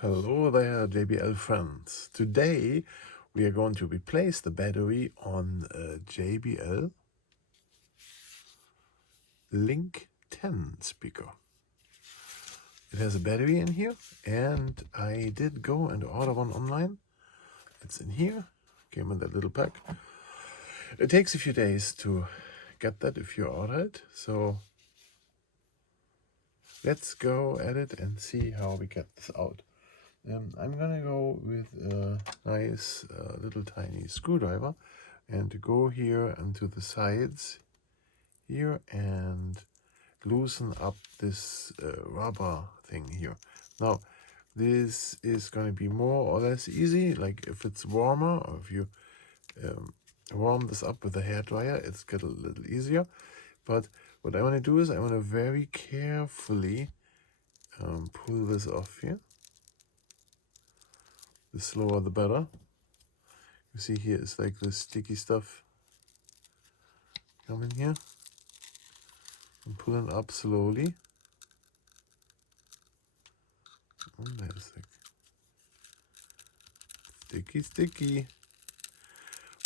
Hello there, JBL friends. Today we are going to replace the battery on a JBL Link10 speaker. It has a battery in here, and I did go and order one online. It's in here, came in that little pack. It takes a few days to get that if you order it, so let's go at it and see how we get this out. I'm gonna go with a nice little tiny screwdriver and to go here into the sides here and loosen up this rubber thing here. Now this is going to be more or less easy, like if it's warmer or if you warm this up with a hairdryer, it's get a little easier. But what I want to do is I want to very carefully pull this off here. The slower the better. You see here it's like the sticky stuff coming here. I'm pulling up slowly. And there's like sticky.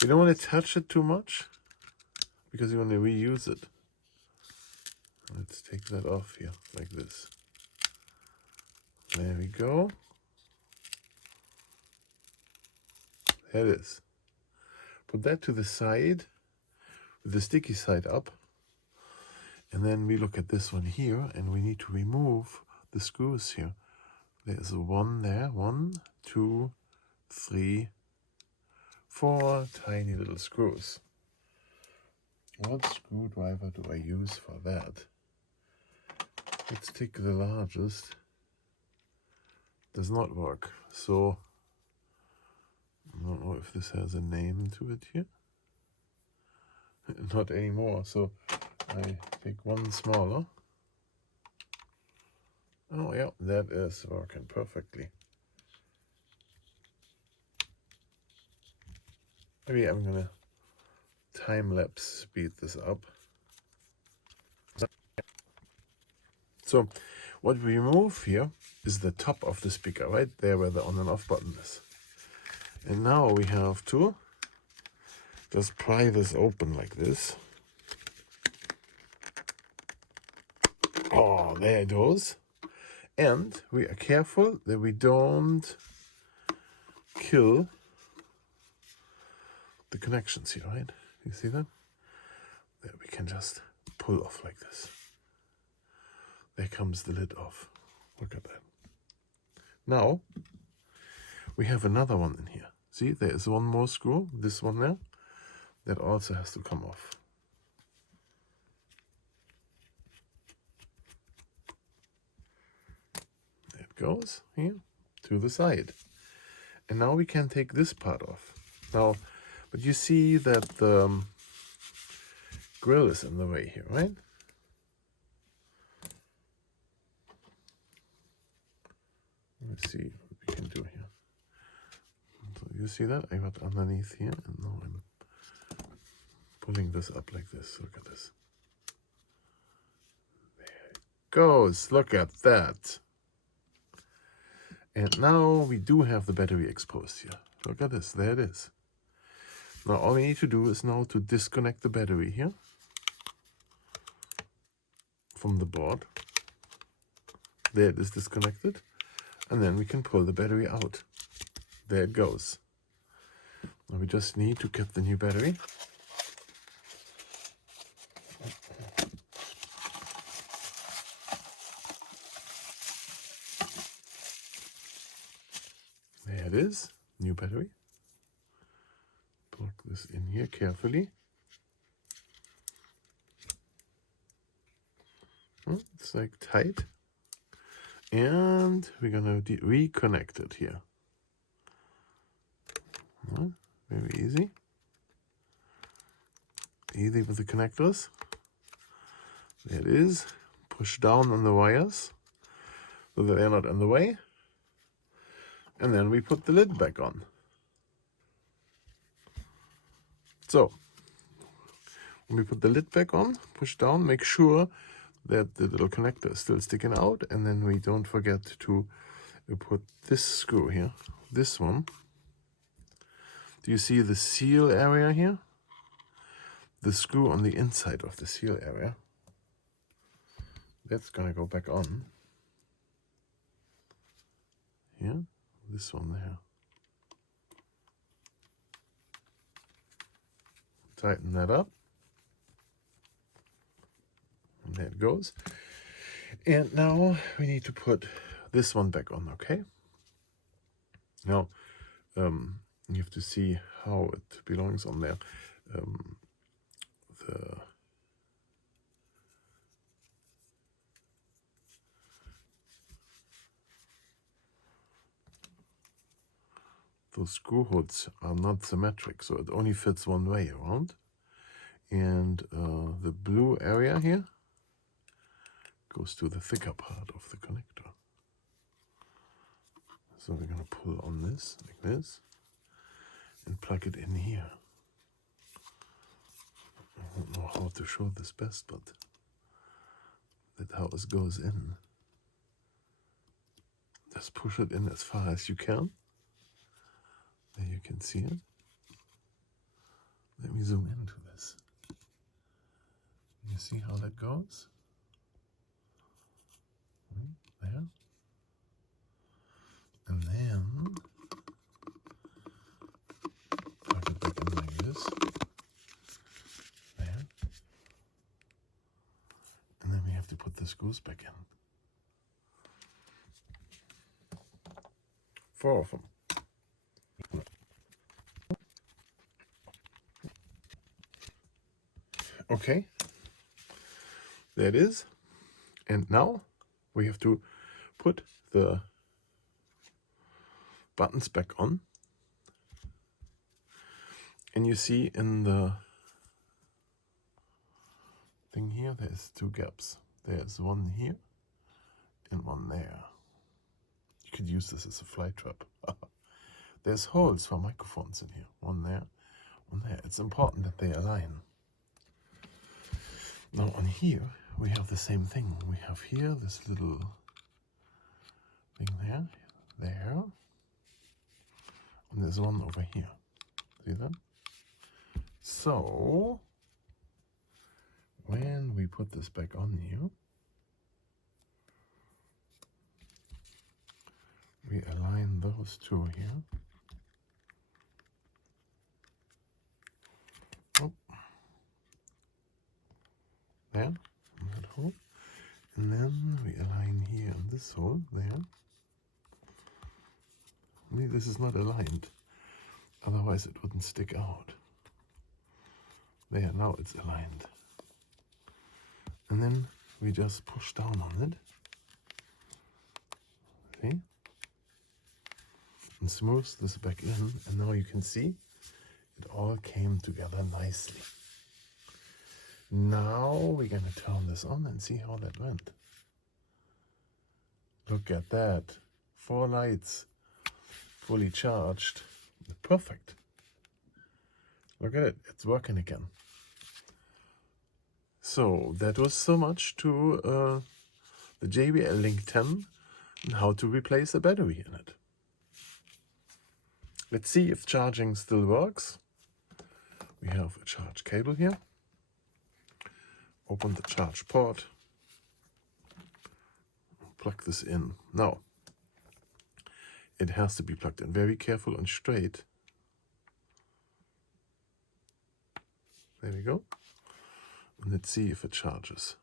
We don't want to touch it too much because you want to reuse it. Let's take that off here like this. There we go. There it is. Put that to the side with the sticky side up. And then we look at this one here and we need to remove the screws here. There's a one there. 1, 2, 3, 4 tiny little screws. What screwdriver do I use for that? Let's take the largest. Does not work. So I don't know if this has a name to it here. Not anymore. So I pick one smaller. Oh yeah, that is working perfectly. Maybe I'm gonna time-lapse speed this up. So what we remove here is the top of the speaker, right there where the on and off button is. And now we have to just pry this open like this. Oh, there it goes. And we are careful that we don't kill the connections here, right? You see that? There we can just pull off like this. There comes the lid off. Look at that. Now, we have another one in here. See, there is one more screw, this one there, that also has to come off. There it goes, here, to the side. And now we can take this part off. Now, but you see that the grill is in the way here, right? Let's see what we can do here. So you see that? I got underneath here, and now I'm pulling this up like this. Look at this. There it goes. Look at that. And now we do have the battery exposed here. Look at this. There it is. Now all we need to do is now to disconnect the battery here from the board. There it is disconnected. And then we can pull the battery out. There it goes. Now we just need to get the new battery. There it is, new battery. Plug this in here carefully. It's like tight. And we're gonna reconnect it here. Very easy. Easy with the connectors. There it is. Push down on the wires so that they're not in the way. And then we put the lid back on. So, when we put the lid back on, push down, make sure that the little connector is still sticking out, and then we don't forget to we put this screw here, this one. Do you see the seal area here? The screw on the inside of the seal area. That's gonna go back on. Here, this one there. Tighten that up. And there it goes. And now we need to put this one back on, okay? Now, you have to see how it belongs on there. Those screw hoods are not symmetric, so it only fits one way around. And the blue area here goes to the thicker part of the connector. So we're going to pull on this, like this, and plug it in here. I don't know how to show this best, but that's how it goes in. Just push it in as far as you can. There you can see it. Let me zoom into this. You see how that goes? There. And then plug it back in like this. There. And then we have to put the screws back in. 4 of them. Okay, there it is. And now we have to put the buttons back on. And you see in the thing here, there's 2 gaps. There's one here and one there. You could use this as a fly trap. There's holes for microphones in here. One there, one there. It's important that they align. Now on here, we have the same thing. We have here this little thing there, there, and there's one over here. See that? So, when we put this back on here, we align those 2 here. Oh. There, in that hole. And then we align here in this hole, there. Only this is not aligned, otherwise it wouldn't stick out. There, now it's aligned. And then we just push down on it. See? And smooth this back in, and now you can see it all came together nicely. Now we're going to turn this on and see how that went. Look at that. 4 lights, fully charged. Perfect. Look at it. It's working again. So that was so much to the JBL Link10 and how to replace a battery in it. Let's see if charging still works. We have a charge cable here. Open the charge port. Plug this in. Now, it has to be plugged in very careful and straight. There we go. And let's see if it charges.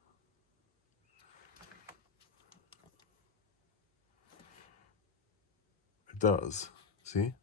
It does. See?